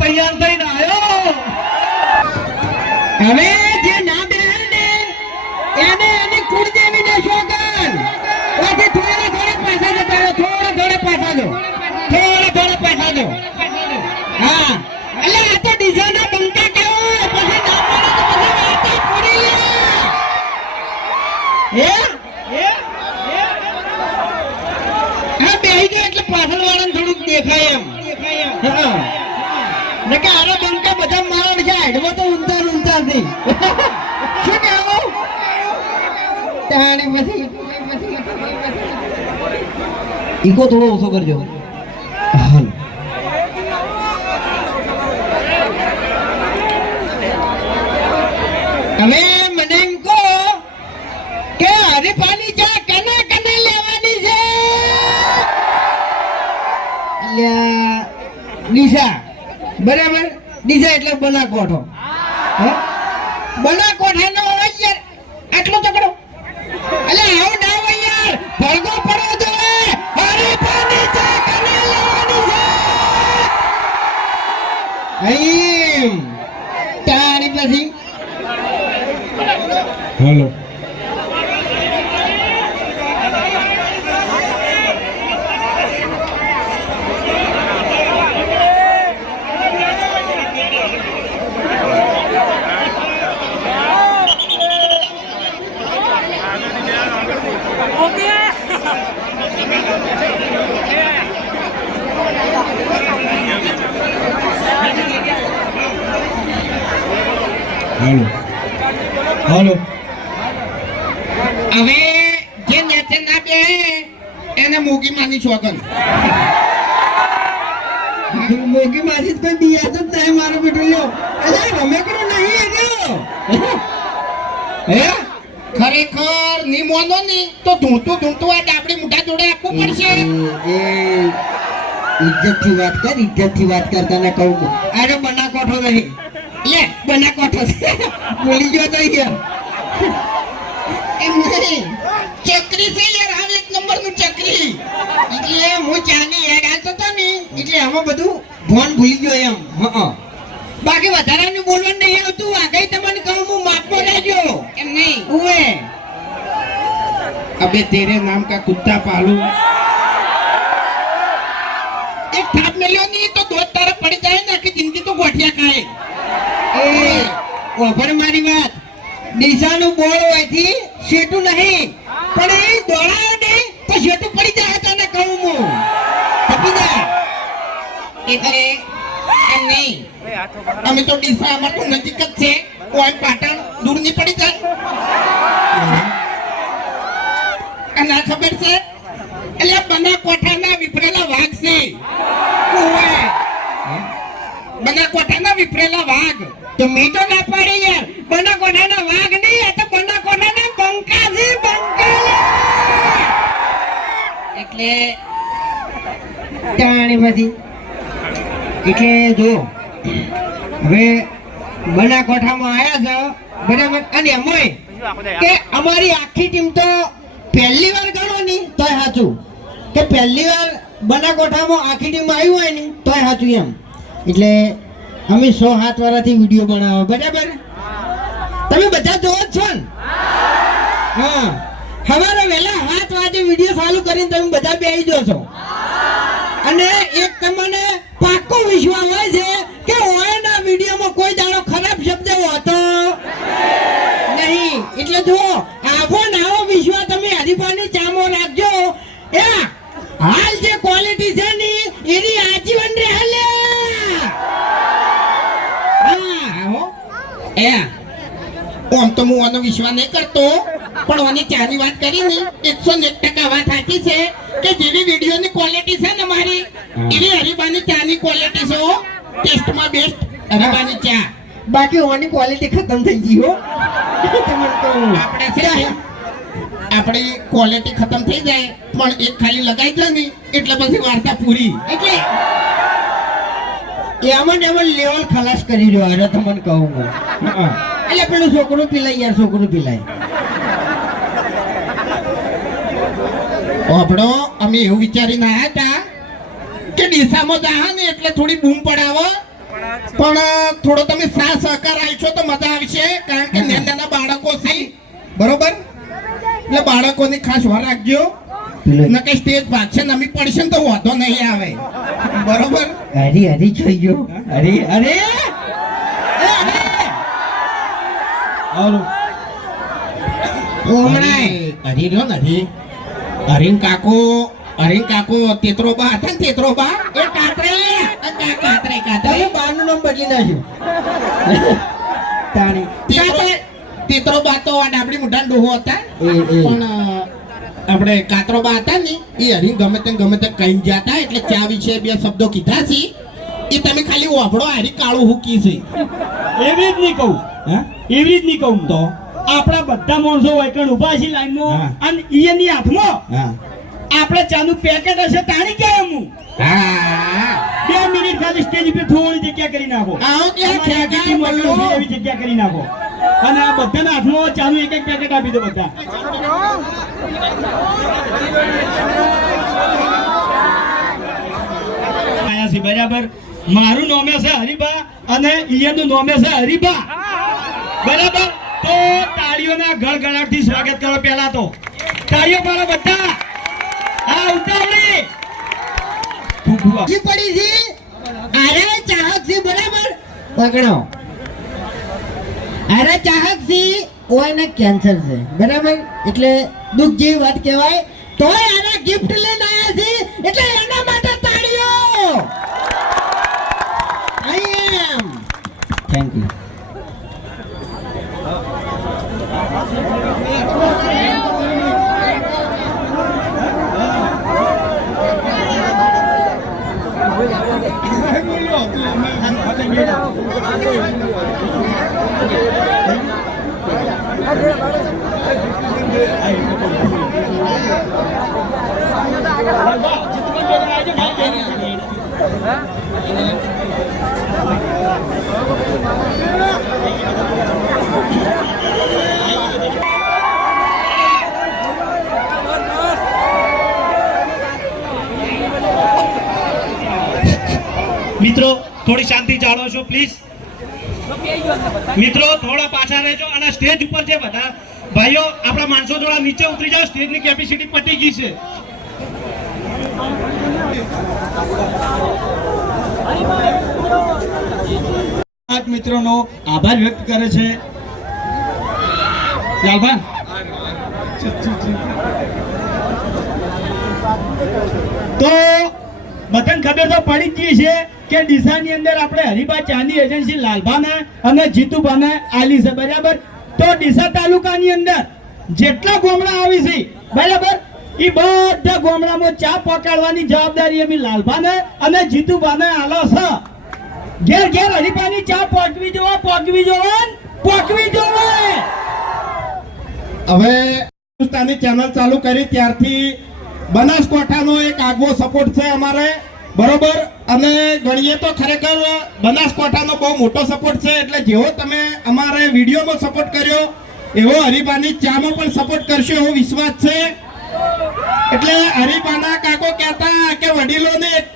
તૈયાર થઈને આવ્યો. હવે જે ના બેહે ને એને એની કુળ દેવીને શોગન ઓથી થોડા પૈસા દો, થોડા પૈસા દો. હા એટલે આ તો ડીઝલના બંકા કેવો પછી ના પડે તો પછી વાતે પૂરી લે. હા બેહી ગયો એટલે પાછળ વાળાને થોડુંક દેખાય એમ. હા નકે આરો બંકા બધા મારણ છે હેડવો તો ઊંચા થી શું કહેવું તાણે પછી ઈકો થોડો ઓછો કરજો. હાલ હવે મને એમ કહો કે હરીફાની ચા કને લેવાની છે? ડીસા બરાબર. ડીસા એટલે બનાકોઠો. બનાકોઠાનો અવાજ યાર આટલો તકડો એટલે આવું ના હોય યાર. ભળગો પડવો જોઈએ. હરીફાની ચા કને લેવાની છે? અહીં તાણી પછી હાલો હાલો હવે જે નેતે ના બે એને મોગી માની શોગન. મોગી મારી તો દિયા તો થાય મારો બેટો લ્યો. અરે રમેકડો નહીં એનો. હે ખરેખર ની મોનો ની તો ધૂંતું આ ડાબડી મુઠા જોડે આપવું પડશે. ઇજ્જતથી વાત કરતા ને કહું અરે બનાકોઠો નહીં લે બનાકોઠો બોલી ગયો તો યાર. એમ નહીં ચકરી છે યાર. આ એક નંબરનું ચકરી. એટલે હું ચાની યાર આતો તો ને એટલે આમાં બધું ફોન ભૂલી ગયો એમ. હા બાકી વધારાનું બોલવાનું નહીં આવતું. આગળ તમને કહું હું માપમાં લેજો એમ નહીં. ઓએ અબે તેરે નામ કા કુત્તા પાલું. એક થાપ મેલ્યો નહીં તો દોત તારા પડી જાય ને આખી જિંદગી તો ગોઠિયા ખાય. એ ઓભર મારી વાત. ડીસાનું બોળ હોયથી શેટું નહીં પણ એ દોડાવ નહીં તો શેટું પડી જાય તને કહું હું. તપી જા એટલે એમ નહીં. અમે તો ડીસા અમાર તો નજીક જ છે. કોઈ પાટણ દૂર નહીં પડી જાય. અને આ ખબર છે એટલે બનાકોઠાના વિફરેલા વાઘ છે. બનાકોઠાના વિફરેલા વાઘ તો મેં તો ના પાડી યાર. બનાકોઠાના વાઘ નહીં આ તો બનાકોઠાના બંકા છે. બંકા એટલે તાણી પછી એટલે જો હવે બનાકોઠામાં આવ્યા છે બરાબર. અને એમાંય કે અમારી આખી ટીમ તો પહેલી વાર ગણો ની તોય સાચું કે પહેલી વાર બનાકોઠામાં આખી ટીમ આવ્યું હોય ને તોય સાચું એમ. એટલે અમે 6-7 વર્ષથી વિડીયો બનાવો બરાબર. તમે બધા જોવો જ છો ને? હા સવારે વહેલા 7 વાગે વિડીયો ચાલુ કરીને તમે બધા બેસી જાઓ છો. અને એક તમને પાક્કો વિશ્વાસ હોય છે કે ઓયના વિડીયોમાં કોઈ દાડો ખરાબ શબ્દ હોતો નહીં. એટલે જુઓ આવો નાવો વિશ્વાસ તમે હરીફાની ચામો રાખજો. એ હાલ જે ક્વોલિટી છે ને એની આજીવન રહે. આમ તો હું આનો વિશ્વાસ નહીં કરતો પણ આની ચાની વાત કરી ને 101% વાત સાચી છે કે જેવી વિડીયોની ક્વોલિટી છે ને મારી એવી હરીફાની ચાની ક્વોલિટી છે. ટેસ્ટમાં બેસ્ટ હરીફાની ચા. બાકી ઓની ક્વોલિટી ખતમ થઈ ગઈ હો. આપણે છે આપણી ક્વોલિટી ખતમ થઈ જાય પણ એક ખાલી લગાઈ દે ને એટલે પછી વાર્તા પૂરી. એટલે એમાં લેવલ ખલાસ કરી રહ્યો અરે તમને કહું હું. એટલે પેલું છોકરું પીલાય યાર છોકરું પીલાય. આપણો અમે એવું વિચારીને આવ્યા હતા કે ડીસામાં જા ને એટલે થોડી બૂમ પડાવો પણ થોડો તમે સાથ સહકાર આપશો તો મજા આવશે, કારણ કે નાના બાળકો છે, બરોબર? એટલે બાળકોની ખાસ વાર રાખજો, ન કે સ્ટેજ ભાગશે નમી પડશે ને તો વાંધો નહીં આવે, બરોબર? હરી જોઈ ગયો, હરી અરે હાલો હરી રહ્યો ને હરીન કાકો તેતરો બા હતા ને, તેતરો બા એ કાતરે બારનું નામ બદલી નાખ્યું. તાણી તેતરો બા તો આ ડાબડી મોઢા ડોહો હતા, પણ આપણે કાતરો બા હતા ને એ હરી ગમે તે કઈ જતા, એટલે ચા વિશે બે શબ્દો કીધા છે, એ તમે ખાલી વાપડો. હરી કાળું હુકી છે, એવી જ નહીં કહું, હા એવી જ નહીં કહું. તો આપણા બધા માણસો વાયકણ ઉભા છે લાઈનમાં, અને ઈયની હાથમાં હા આપણે ચાનું પેકેટ હશે તાણી ગયા હું હા 2 મિનિટ ખાલી સ્ટેજ ઉપર થોડી જગ્યા કરી નાખો. આવો ક્યાં તમારી ખેગા ટીમ હોય બોલો? એવી જગ્યા કરી નાખો, અને આ બધાના હાથમાં ચાનું એક પેકેટ આપી દો બધા. આયા છે બરાબર. મારું નામે છે હરિભા અને ઈયનું નામે છે હરિભા, બરાબર? તો તાળીઓના ગળગળાટથી સ્વાગત કરો. પહેલા તો તાળીઓ મારો બધા. હા, ઉતાવળી જી પડી છે, અરે ચાહક છે, બરાબર? પકડો. અરે ચાહક છે, ઓયને કેન્સર છે, બરાબર? એટલે દુઃખ જેવી વાત કહેવાય. તોય આના ગિફ્ટ લઈને આવ્યા છે, એટલે એના માટે તાળીઓ. આઈ એમ થેન્ક યુ. મિત્રો થોડી શાંતિ જાળવો છો પ્લીઝ. મિત્રો થોડા પાછા રહેજો, અને સ્ટેજ ઉપર જે બધા ભાઈઓ આપણા માણસો થોડા નીચે ઉતરી જાઓ, સ્ટેજની કેપેસિટી પટી ગઈ છે. મિત્રોનો આભાર વ્યક્ત કરે છે લાલભાઈ. તો બધાને ખબર તો પડી જ ગઈ છે કે ડીસાની અંદર આપણે હરિભા ચાંદી એજન્સી લાલભાને અને જીતુભાને આલી છે, બરાબર? તો ડીસા તાલુકાની અંદર જેટલા ગામડા આવી છે, બરાબર, એ બધા ગામડામાં ચા પકાડવાની જવાબદારી અમે લાલભાને અને જીતુભાને આલો છે. ઘેર ઘેર હરિભાની ચા પકવી જોવો. હવે હિન્દુસ્તાની ચેનલ ચાલુ કરી ત્યારથી બનાસકાંઠાનો એક આગવો સપોર્ટ છે અમારે, બરોબર? અને ગણીએ તો ખરેખર બનાસકાંઠાનો બહુ મોટો સપોર્ટ છે. એટલે જેવો તમે અમારે વિડીયોમાં સપોર્ટ કર્યો એવો હરિભાની ચામાં પણ સપોર્ટ કરશો એવો વિશ્વાસ છે. એટલે હરિભાના કાકો કહેતા કે વડીલોને એક